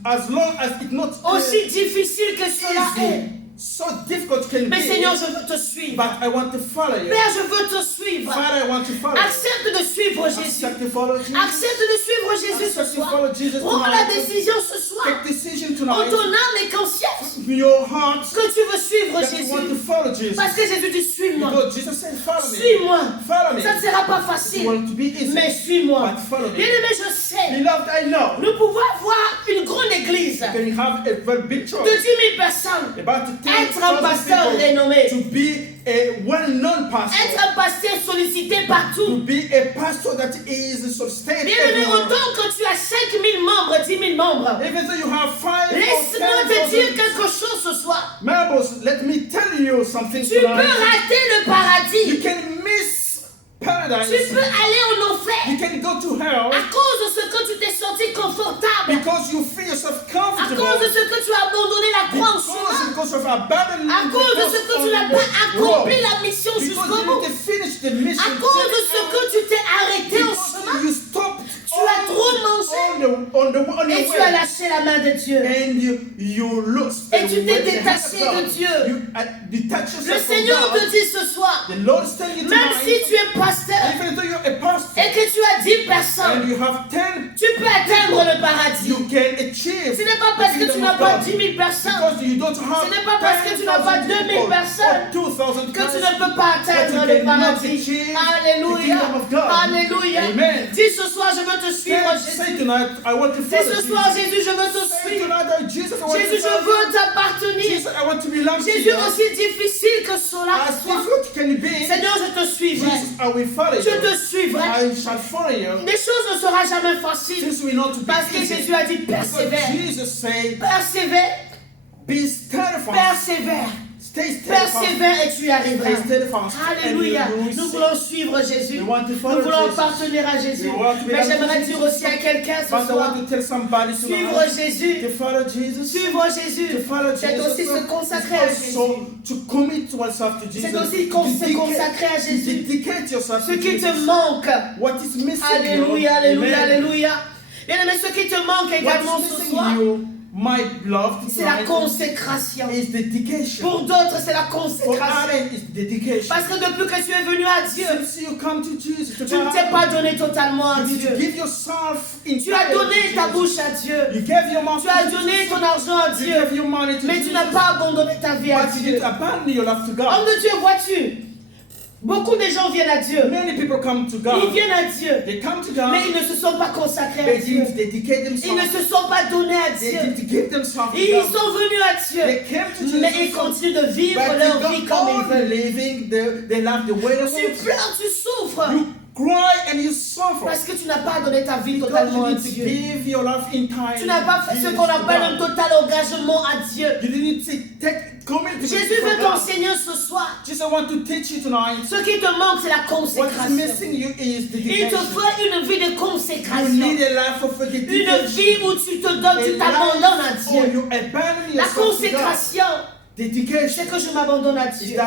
As long as it's not Aussi difficile que cela est. so difficult can Mais be. Seigneur, je veux te suivre. But I want to follow you. Père, je veux te suivre. Father, I want to follow you. Accepte de suivre Jésus. Accept to follow Jesus. Accepte de suivre Jésus ce Accept to soir. follow Jesus Prends la tonight. décision ce soir. Take decision En tonight. ton âme et conscience With your heart que tu veux suivre that you want to Jésus. follow Jesus. Parce que Jésus dit suis-moi. Because Jesus said, follow me. Suis-moi. Follow me. Ça ne sera pas It facile. won't be easy. Mais suis-moi. But follow me. Bien-aimé, je sais. Beloved, I know. Nous pouvons avoir une grande église You can have a very big de church. 10 000 personnes. About to Être un pasteur renommé. to be a well-known pastor. Être un pasteur sollicité To partout. be a pastor that is sustained Bien-aimé, everywhere. autant que tu as 5 000 membres, 10 000 membres. Even though you have 5 or Laisse-moi te dire 10,000 quelque chose ce soir. members, let me tell you something Tu peux tonight. rater le You paradis. can miss paradise. Tu peux aller en enfer. You can go to hell À cause de ce que tu t'es senti confortable. because you feel yourself À comfortable. cause de ce que tu as abandonné la croix en chemin. Because of abandoning À cause de ce que tu n'as pas accompli la mission Because jusqu'au you bout. didn't finish the mission. À cause de ce que tu t'es arrêté en Because chemin. you stopped Tu as trop mangé. on the Et tu as way. lâché la main de Dieu. And you lost. Et tu t'es the hand of détaché God. de Dieu. You detach Le yourself from Seigneur God. te dit ce soir, The Lord is telling you même tonight, si tu es pasteur even though you're a pastor et que tu as 10 and personnes, you have 10, tu peux atteindre le paradis. you can achieve. Ce n'est pas parce que the tu kingdom n'as of pas God. 10 000 personnes Because you don't have Ce n'est pas parce que tu n'as pas 10,000 2000 personnes or 2,000 que tu ne peux pas atteindre But le you cannot paradis. achieve the Alléluia. kingdom of God. Alléluia. Amen. Dis ce soir, je veux te suivre, Say Jésus. tonight, I want to Dis follow ce Jesus. soir, Jésus, je veux te Say suivre. tonight, oh, Jesus, I want Jésus, to je follow veux you. t'appartenir. Jesus, I want to belong to Jésus, you. aussi difficile que cela As soit. difficult can be, Seigneur, je te suivrai. Jesus, I will follow Je you. te suivrai. I shall follow you. Les choses ne seront jamais faciles. This will not be Parce que easy. Jésus a dit Because persévère. Jesus said, Persévère. be steadfast. Persévère. Stay steadfast. Persévère et tu y arriveras. Stay steadfast. Alléluia. And you will Nous see. voulons suivre Jésus. We want to Nous follow voulons Jesus. appartenir à Jésus. We want to Mais belong to j'aimerais Jesus. dire aussi à quelqu'un ce But I soir, want to tell somebody suivre tonight Jésus. to follow Jesus. Suivre Jésus. To follow C'est Jesus. aussi se consacrer à Jésus. So to commit oneself to Jesus. C'est aussi To se consacrer à Jésus. dedicate yourself Ce to qui Jesus. te manque. What is missing Alléluia, you? alléluia, Amen. alléluia. Bien aimé, ce qui te manque What également is ce missing soir, you? my love c'est la consécration. Is dedication. Pour d'autres, c'est la consécration. Parce que depuis que tu es venu à Dieu, you come to Jesus, tu ne t'es pas donné totalement à Dieu. Tu as donné ta bouche à Dieu. Tu as donné ton argent à Dieu. Mais tu n'as pas abandonné ta vie à Dieu. Homme de Dieu, vois-tu? Beaucoup de gens viennent à Dieu. Ils viennent à Dieu. Mais ils ne se sont pas consacrés à Dieu. Ils ne se sont pas donnés à Dieu. Ils sont venus à Dieu. Mais ils continuent de vivre leur vie comme ils veulent. Tu pleures, tu souffres. Cry and you suffer. Parce que tu n'as pas donné ta vie totalement à Dieu. Tu n'as pas fait ce qu'on appelle un total engagement à Dieu. Jésus veut t'enseigner ce soir. Ce qui te manque, c'est la consécration. Il te faut une vie de consécration. Une vie où tu te donnes, tu t'abandonnes à Dieu. La consécration, c'est que je m'abandonne à Dieu.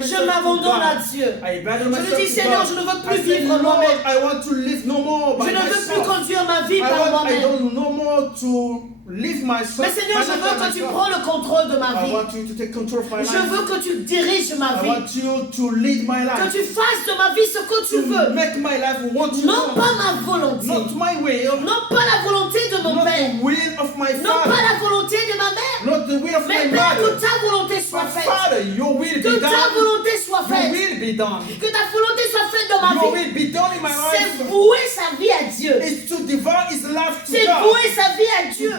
Je m'abandonne à Dieu. Je dis, Seigneur, je ne veux plus vivre moi-même. Je ne veux plus conduire ma vie par moi-même. Mais Seigneur, je veux que tu prends le contrôle de ma vie. Je veux que tu diriges ma vie. Que tu fasses de ma vie ce que tu veux. Non pas ma volonté. Non pas la volonté de mon père. Non pas la volonté de ma mère. Mais Père, que ta volonté soit faite. Que ta volonté soit faite. Que ta volonté soit faite dans ma vie. C'est vouer sa vie à Dieu. C'est vouer sa vie à Dieu.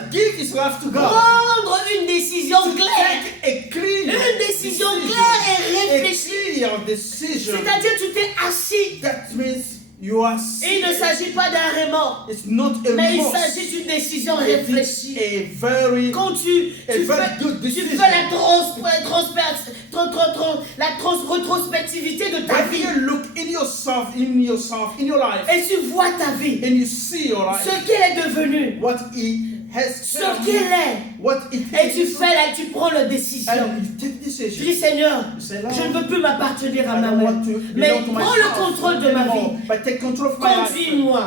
Prendre une décision claire. Une décision claire et réfléchie. C'est-à-dire tu t'es assis. Et il ne s'agit pas d'un remords, mais il s'agit d'une décision réfléchie. Quand tu fais la rétrospectivité de ta vie, et tu vois ta vie, ce qu'elle est devenue, ce qu'elle est, et tu prends la décision. Tu dis, Seigneur, je ne veux plus m'appartenir à ma mère, mais prends le contrôle de ma vie. Conduis-moi,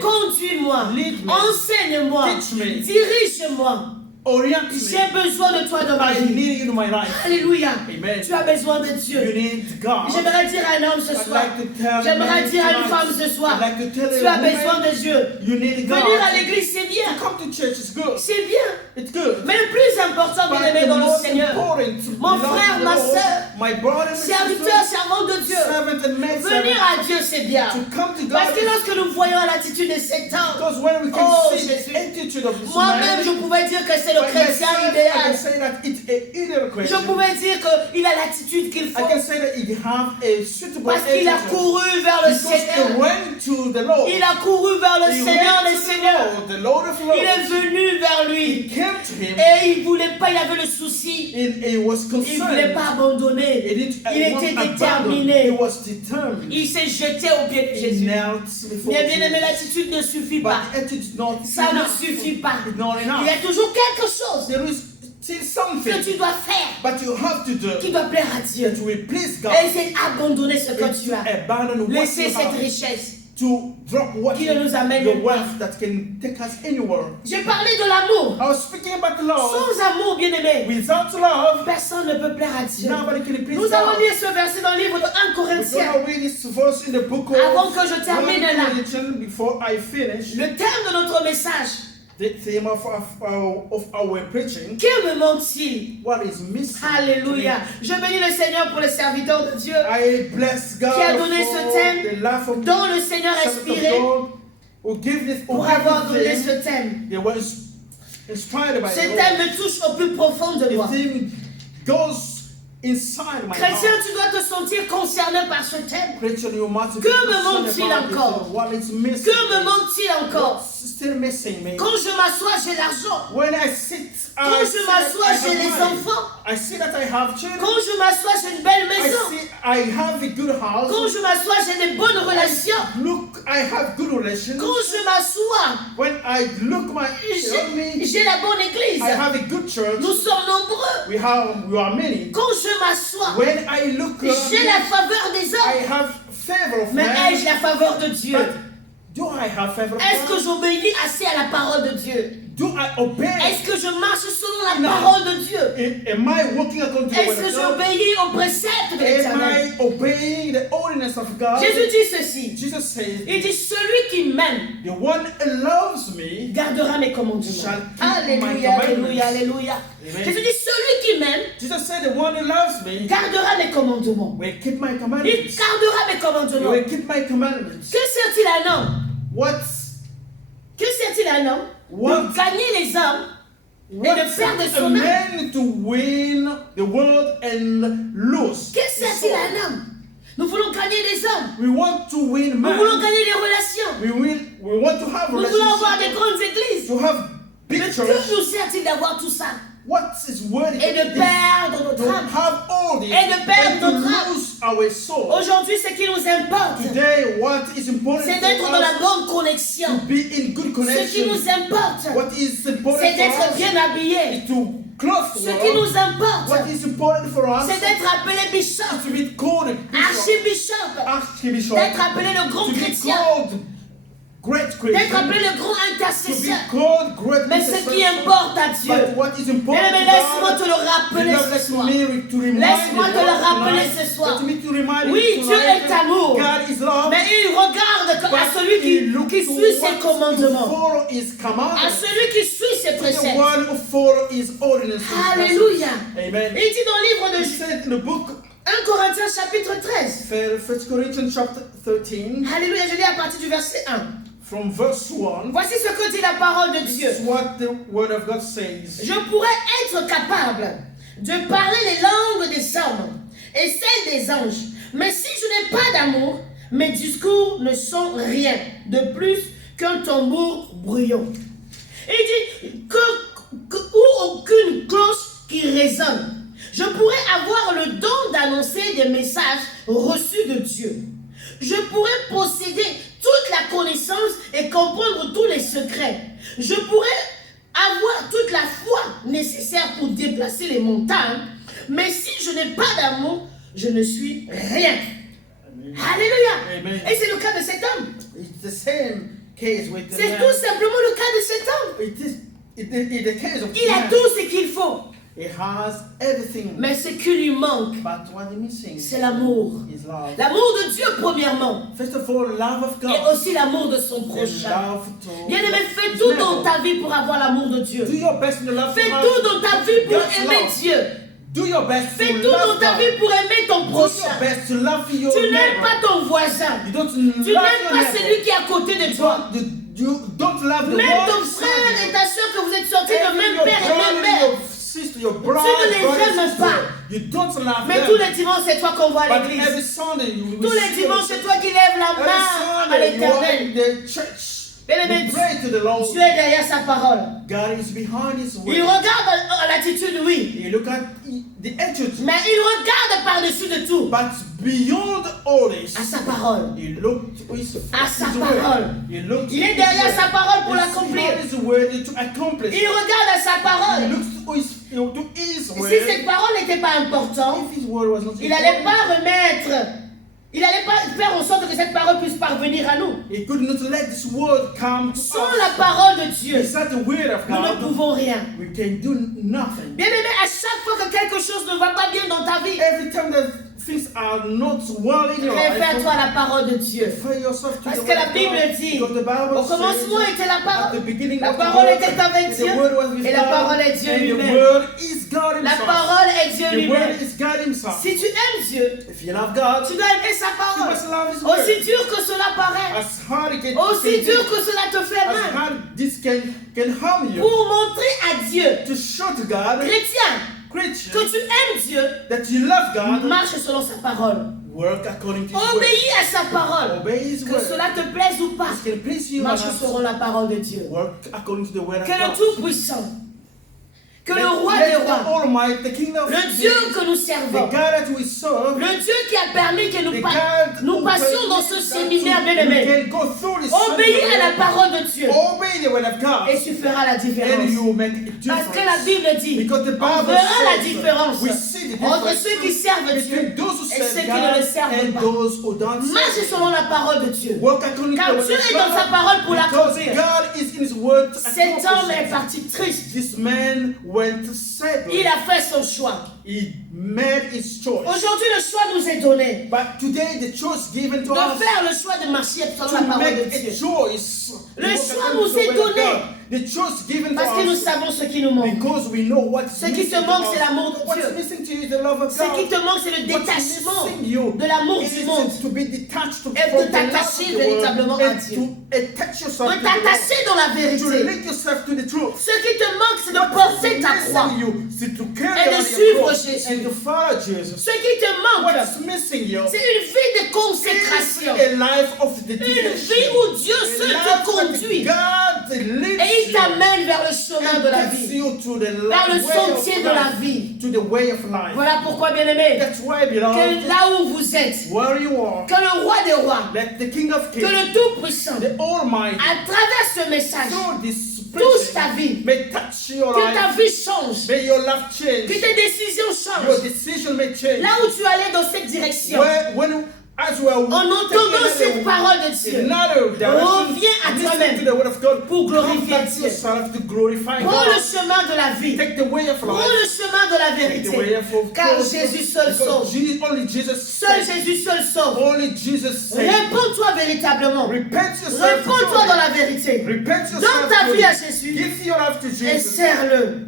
conduis-moi, enseigne-moi, dirige-moi. J'ai besoin de toi dans ma vie. Alléluia. Tu as besoin de Dieu. J'aimerais dire à un homme ce soir. J'aimerais dire à une femme ce soir. Tu as besoin de Dieu. Venir à l'église, c'est bien. C'est bien. Mais le plus important, bien aimé dans le Seigneur, mon frère, ma soeur, serviteur, servant de Dieu, venir à Dieu, c'est bien. Parce que lorsque nous voyons l'attitude de cet homme, oh Jésus, moi-même je pouvais dire que c'est le chrétien idéal. Je pouvais dire qu'il a l'attitude qu'il faut. Parce qu'il a couru vers le Seigneur. Il a couru vers le Seigneur des Seigneurs. Il est venu vers lui. Et il ne voulait pas, il avait le souci. Il ne voulait pas abandonner. Il était déterminé. Il s'est jeté au pied de Jésus. Bien aimé, l'attitude ne suffit pas. Ça ne suffit pas. Il y a toujours quelque chose que tu dois faire, qui doit plaire à Dieu. Et c'est abandonner ce que tu as. Laisser cette richesse qui ne nous amène nulle part. J'ai parlé de l'amour. Sans amour, bien aimé, personne ne peut plaire à Dieu. Nous avons lu ce verset dans le livre de 1 Corinthiens. Avant que je termine là, le terme de notre message, the theme of our preaching. Que me manque-t-il? What is missing? Alléluia. Je bénis le Seigneur pour les serviteurs de Dieu I bless God qui a donné ce thème dont le Seigneur a inspiré pour avoir donné ce thème. Ce thème me touche au plus profond de moi. Chrétien, tu dois te sentir concerné par ce thème. Que me manque-t-il encore? Que me manque-t-il encore? Quand je m'assois, j'ai l'argent. Quand je m'assois, j'ai les enfants. Quand je m'assois, j'ai une belle maison. Quand je m'assois, j'ai des bonnes relations. Quand je m'assois, j'ai la bonne église. Nous sommes nombreux. Quand je m'assois, j'ai la faveur des hommes. Mais ai-je la faveur de Dieu? Est-ce que j'obéis assez à la parole de Dieu? Est-ce que je marche selon la parole de Dieu? Est-ce que j'obéis aux préceptes de l'Éternel? Jésus dit ceci. Il dit, celui qui m'aime gardera mes commandements. Alléluia, alléluia, alléluia. Jésus dit, celui qui m'aime gardera mes commandements. Il gardera mes commandements. Que sert-il à un homme? Que sert-il à un homme? De gagner les hommes et de perdre son âme. Que sert-il à un homme? Nous voulons gagner des hommes. Nous voulons gagner des relations. Nous voulons avoir des grandes églises. Mais que nous sert-il d'avoir tout ça? Et de perdre notre âme. Et de perdre notre âme. Aujourd'hui, ce qui nous importe, c'est d'être dans la bonne connexion. Ce qui nous importe, c'est d'être bien habillé. Ce qui nous importe, c'est d'être appelé bishop, archibishop, d'être appelé le grand chrétien, d'être appelé le grand intercesseur. Mais ce qui importe à Dieu, mais laisse-moi te le rappeler ce soir. Laisse-moi te le rappeler ce soir. Oui, Dieu est amour, mais il regarde à celui qui suit ses commandements, à celui qui suit ses préceptes. Alléluia. Il dit dans le livre de 1 Corinthiens chapitre 13. Alléluia, je lis à partir du verset 1. From verse 1, voici ce que dit la parole de Dieu. What the word of God says. Je pourrais être capable de parler les langues des hommes et celles des anges, mais si je n'ai pas d'amour, mes discours ne sont rien de plus qu'un tambour bruyant. Il dit ou aucune cloche qui résonne. Je pourrais avoir le don d'annoncer des messages reçus de Dieu. Je pourrais posséder toute la connaissance et comprendre tous les secrets. Je pourrais avoir toute la foi nécessaire pour déplacer les montagnes, mais si je n'ai pas d'amour, je ne suis rien. Amen. Alléluia. Amen. Et c'est le cas de cet homme. C'est tout simplement le cas de cet homme. Il a tout ce qu'il faut. Mais ce qui lui manque, c'est l'amour. L'amour de Dieu premièrement. Et aussi l'amour de son prochain. Bien-aimé, fais tout dans ta vie pour avoir l'amour de Dieu. Fais tout dans ta vie pour aimer Dieu. Fais tout dans ta vie pour aimer ton prochain. Tu n'aimes pas ton voisin. Tu n'aimes pas celui qui est à côté de toi. Même ton frère et ta soeur que vous êtes sortis de même père et même mère. Tu ne les aimes pas. Mais tous les dimanches, c'est toi qu'on voit à l'église. Tous les dimanches, c'est toi qui lèves la main à l'Éternel. Bien-aimé, Dieu est derrière sa parole. Il regarde à l'attitude, oui. Mais il regarde par-dessus de tout. À sa parole. À sa parole. Il est derrière sa parole pour l'accomplir. Il regarde à sa parole. Si cette parole n'était pas importante, il n'allait pas remettre. Il n'allait pas faire en sorte que cette parole puisse parvenir à nous. Sans la parole de Dieu, nous ne pouvons rien. Bien-aimé, à chaque fois que quelque chose ne va pas bien dans ta vie, réfère-toi à la parole de Dieu. Parce que la Bible dit, au commencement était la parole. La parole était avec Dieu. Et la parole est Dieu lui-même. La parole est Dieu lui-même. Si tu aimes Dieu, tu dois aimer sa parole. Aussi dur que cela paraît, aussi dur que cela te fait mal, pour montrer à Dieu, chrétien, que tu aimes Dieu, marche selon sa parole. Obéis à sa parole. Que cela te plaise ou pas, marche selon la parole de Dieu. Que le Tout-Puissant, que le roi des rois, le Dieu que nous servons, le Dieu qui a permis que nous passions dans ce séminaire bien-aimé, obéis à la parole de Dieu et tu feras la différence. Parce que la Bible dit, on verra la différence entre ceux qui servent servent Dieu et ceux qui ne le servent pas. Marchez selon la parole de Dieu. Car Dieu est dans sa parole pour l'accomplir. Cet homme est parti triste. Il a fait son choix. Aujourd'hui, le choix nous est donné. De faire le choix de marcher selon la parole de Dieu. Le choix nous est donné. Parce que nous savons ce qui nous manque. Ce qui te manque, c'est l'amour de Dieu. Ce qui te manque, c'est le détachement de l'amour du monde. Et de t'attacher véritablement à Dieu. De t'attacher dans la vérité. Ce qui te manque, c'est de porter ta croix et de suivre Jésus. Ce qui te manque, c'est une vie de consécration. Une vie où Dieu seul te conduit. Et il t'amène vers le chemin de la vie. Vers le sentier de la vie. Voilà pourquoi, bien-aimés, que là où vous êtes, que le roi des rois, que le Tout-Puissant, à travers ce message, touche ta vie, que ta vie change, que tes décisions changent. Là où tu allais dans cette direction, en entendant cette parole de Dieu, reviens à toi-même pour glorifier Dieu. Prends le chemin de la vie. Prends le chemin de la vérité. Car Jésus seul sauve. Seul Jésus seul sauve. Réponds-toi véritablement. Réponds-toi dans la vérité. Donne ta vie à Jésus et serre-le.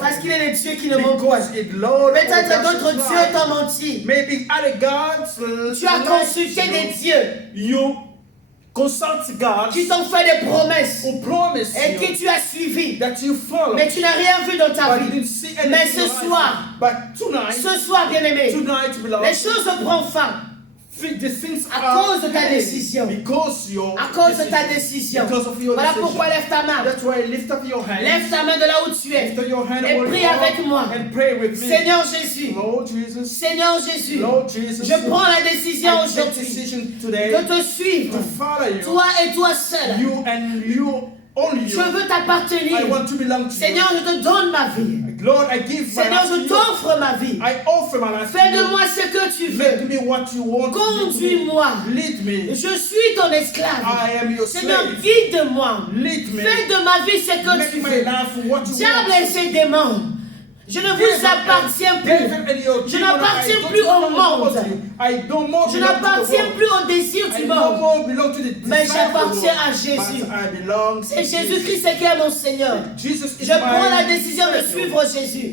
Parce qu'il est le Dieu qui ne ment pas. Peut-être d'autres dieux t'ont menti. Tu as consulté des dieux qui t'ont fait des promesses et que tu as suivi, mais tu n'as rien vu dans ta vie. Mais ce soir, bien-aimé, les choses prennent fin. À cause de ta décision. À cause de ta décision. Voilà pourquoi lève ta main. Lève ta main de là où tu es. Et prie avec moi. Seigneur Jésus. Seigneur Jésus. Je prends la décision aujourd'hui de te suivre. Toi et toi seul. Je veux t'appartenir. Seigneur, je te donne ma vie. Seigneur, je t'offre ma vie. Fais de moi ce que tu veux. Conduis-moi. Je suis ton esclave. Seigneur, guide-moi. Fais de ma vie ce que tu veux. Diable et ses démons, je ne vous appartiens plus. Je n'appartiens plus au monde. Je n'appartiens plus au désir du monde. Mais j'appartiens à Jésus. C'est Jésus-Christ qui est mon Seigneur. Je prends la décision de suivre Jésus.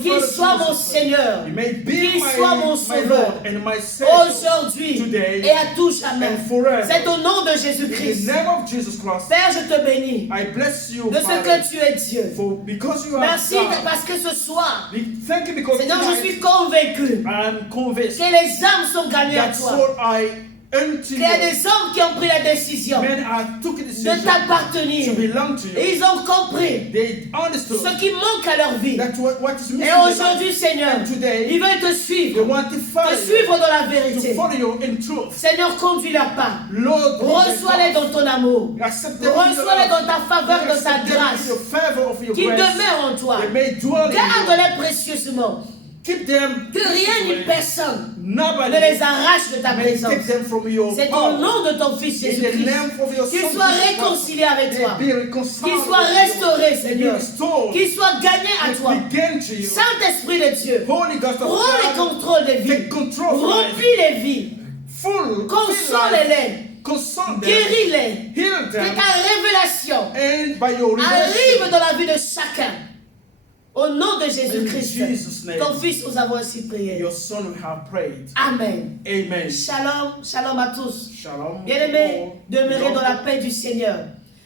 Qu'il soit mon Seigneur. Qu'il soit mon Sauveur. Aujourd'hui et à tout jamais. C'est au nom de Jésus-Christ. Père, je te bénis de ce que tu es Dieu. Merci parce que ce soir, Seigneur, je suis convaincu que les âmes sont gagnées à toi. Il y a des hommes qui ont pris la décision de t'appartenir. Et ils ont compris ce qui manque à leur vie. Et aujourd'hui, Seigneur, ils veulent te suivre. Te suivre dans la vérité. Seigneur, conduis leur pas. Reçois-les dans ton amour. Reçois-les dans ta faveur, dans ta grâce. Qu'ils demeurent en toi. Garde-les précieusement. Que rien ni personne ne les arrache de ta présence. C'est au nom de ton Fils Jésus-Christ. Qu'ils soient réconciliés avec toi. Qu'ils soient restaurés, Seigneur. Qu'ils soient gagnés à toi. Saint-Esprit de Dieu, prends le contrôle des vies. Remplis les vies. Console-les. Guéris-les. Que ta révélation arrive dans la vie de chacun. Au nom de Jésus-Christ, ton Fils, nous avons ainsi prié. Amen. Shalom, shalom à tous. Bien-aimés, demeurez dans la paix du Seigneur.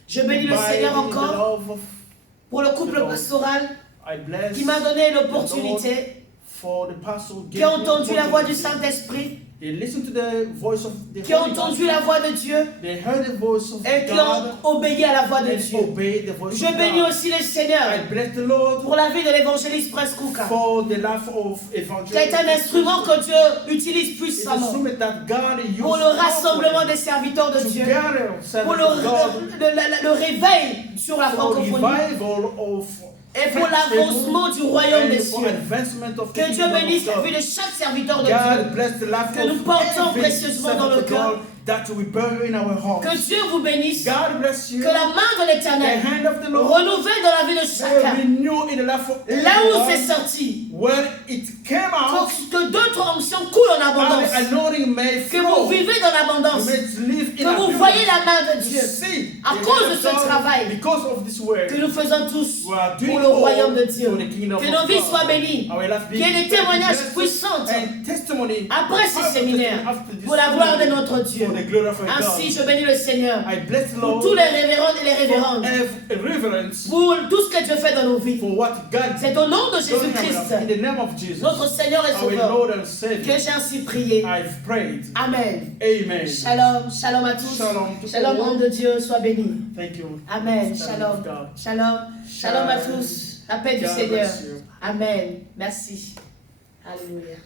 Je bénis le Seigneur encore pour le couple pastoral qui m'a donné l'opportunité, qui a entendu la voix du Saint-Esprit, qui ont entendu la voix de Dieu et qui ont obéi à la voix de Dieu. Je bénis aussi le Seigneur pour la vie de l'évangéliste Prince Kuka, qui est un instrument que Dieu utilise puissamment pour le rassemblement des serviteurs de Dieu, pour le réveil sur la francophonie, et pour l'avancement du royaume des cieux. Que Dieu bénisse la vie de chaque serviteur de Dieu. Que nous portons précieusement dans le cœur. Que Dieu vous bénisse. Que la main de l'Éternel renouvelle dans la vie de chacun. Là où c'est sorti. Que d'autres onctions coulent en abondance. Que vous vivez dans l'abondance. Que vous voyez la main de Dieu. À cause de ce travail que nous faisons tous pour le royaume de Dieu. Que nos vies soient bénies. Qu'il y ait des témoignages puissants après ce séminaire. Pour la gloire de notre Dieu. Ainsi, je bénis le Seigneur pour tous les révérends et les révérendes. Pour tout ce que Dieu fait dans nos vies. C'est au nom de Jésus-Christ, notre Seigneur et Sauveur, que j'ai ainsi prié. Amen. Shalom, shalom à tous. Shalom, homme de Dieu, sois béni. Amen. Shalom. Shalom. Shalom à tous. La paix du Seigneur. Amen. Merci. Alléluia.